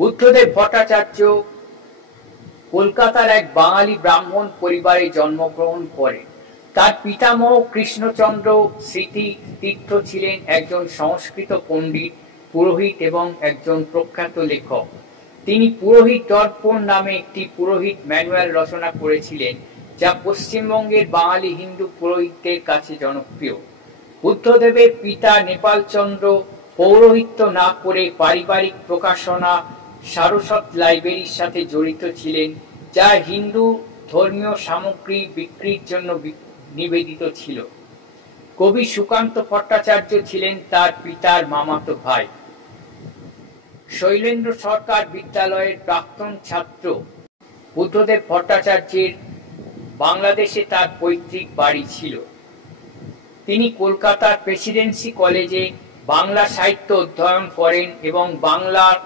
বুদ্ধদেব ভট্টাচার্য কলকাতার এক বাঙালি ব্রাহ্মণ পরিবারে জন্মগ্রহণ করেন। তার পিতামহ কৃষ্ণচন্দ্র স্মৃতি তীর্থ ছিলেন একজন সংস্কৃত পণ্ডিত, পুরোহিত এবং একজন প্রখ্যাত লেখক। তিনি পুরোহিত দর্পণ নামে একটি পুরোহিত ম্যানুয়াল রচনা করেছিলেন, যা পশ্চিমবঙ্গের বাঙালি হিন্দু পুরোহিতদের কাছে জনপ্রিয়। বুদ্ধদেবের পিতা নেপালচন্দ্র পৌরোহিত্য না করে পারিবারিক প্রকাশনা সারস্বত লাইব্রেরির সাথে জড়িত ছিলেন, যা হিন্দু ধর্মীয় সামগ্রী বিক্রির জন্য নিবেদিত ছিল। কবি সুকান্ত ভট্টাচার্য ছিলেন তার পিতার মামাতো ভাই। শৈলেন্দ্র সরকার বিদ্যালয়ের প্রাক্তন ছাত্র বুদ্ধদেব ভট্টাচার্যের বাংলাদেশে তার পৈতৃক বাড়ি ছিল। তিনি কলকাতার প্রেসিডেন্সি কলেজে বাংলা সাহিত্য অধ্যয়ন করেন এবং বাংলার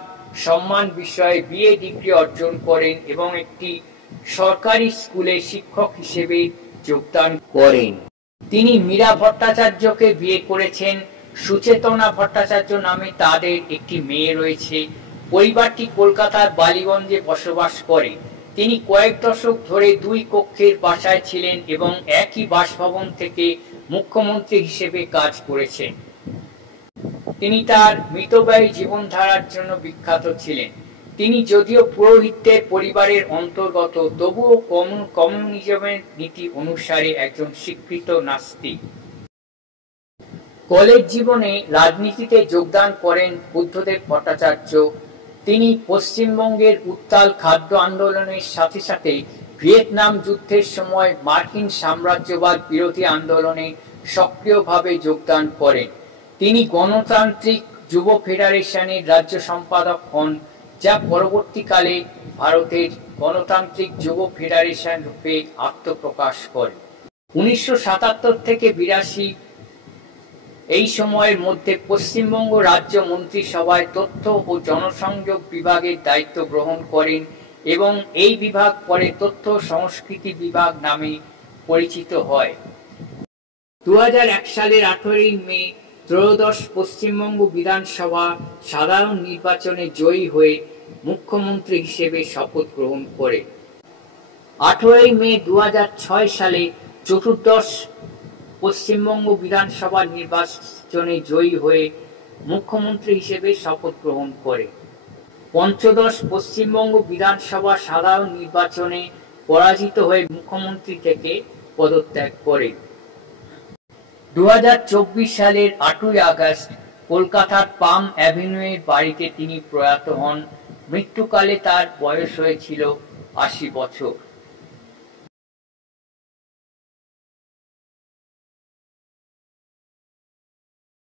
সম্মান বিষয়ে বিএ ডিগ্রি অর্জন করেন এবং একটি সরকারি স্কুলে শিক্ষক হিসেবে যোগদান করেন। তিনি মীরা ভট্টাচার্যকে বিয়ে করেছেন। সুচেতনা ভট্টাচার্য নামে তাদের একটি মেয়ে রয়েছে। পরিবারটি কলকাতার বালিগঞ্জে বসবাস করে। তিনি কয়েক দশক ধরে দুই কক্ষের বাসায় ছিলেন এবং একই বাসভবন থেকে মুখ্যমন্ত্রী হিসেবে কাজ করেছেন। তিনি তার মিতব্যয়ী জীবনধারার জন্য বিখ্যাত ছিলেন। তিনি যদিও পুরোহিতদের পরিবারের অন্তর্গত, তবুও কমিউনিজমের নীতি অনুসারে একজন স্বীকৃত নাস্তিক। কলেজ জীবনে রাজনীতিতে যোগদান করেন বুদ্ধদেব ভট্টাচার্য। তিনি পশ্চিমবঙ্গের উত্তাল খাদ্য আন্দোলনের সাথে সাথে ভিয়েতনাম যুদ্ধের সময় মার্কিন সাম্রাজ্যবাদ বিরোধী আন্দোলনে সক্রিয়ভাবে যোগদান করেন। তিনি গণতান্ত্রিক যুব ফেডারেশনের রাজ্য সম্পাদক হন, যা পরবর্তীকালে ভারতের গণতান্ত্রিক যুব ফেডারেশন রূপে আত্মপ্রকাশ করে। 1977 থেকে 82 এই সময়ের মধ্যে পশ্চিমবঙ্গ রাজ্য মন্ত্রিসভায় তথ্য ও জনসংযোগ বিভাগের দায়িত্ব গ্রহণ করেন এবং এই বিভাগ পরে তথ্য সংস্কৃতি বিভাগ নামে পরিচিত হয়। 2001 সালের 18 মে ত্রয়োদশ পশ্চিমবঙ্গ বিধানসভা সাধারণ নির্বাচনে জয়ী হয়ে মুখ্যমন্ত্রী হিসেবে শপথ গ্রহণ করে। 18 মে 2006 সালে চতুর্দশ পশ্চিমবঙ্গ বিধানসভা নির্বাচনে জয়ী হয়ে মুখ্যমন্ত্রী হিসেবে শপথ গ্রহণ করে। পঞ্চদশ পশ্চিমবঙ্গ বিধানসভা সাধারণ নির্বাচনে পরাজিত হয়ে মুখ্যমন্ত্রী থেকে পদত্যাগ করে। 2024 সালের 8 আগস্ট কলকাতার পাম অ্যাভিনিউয়ের বাড়িতে তিনি প্রয়াত হন। মৃত্যুকালে তার বয়স হয়েছিল 80 বছর।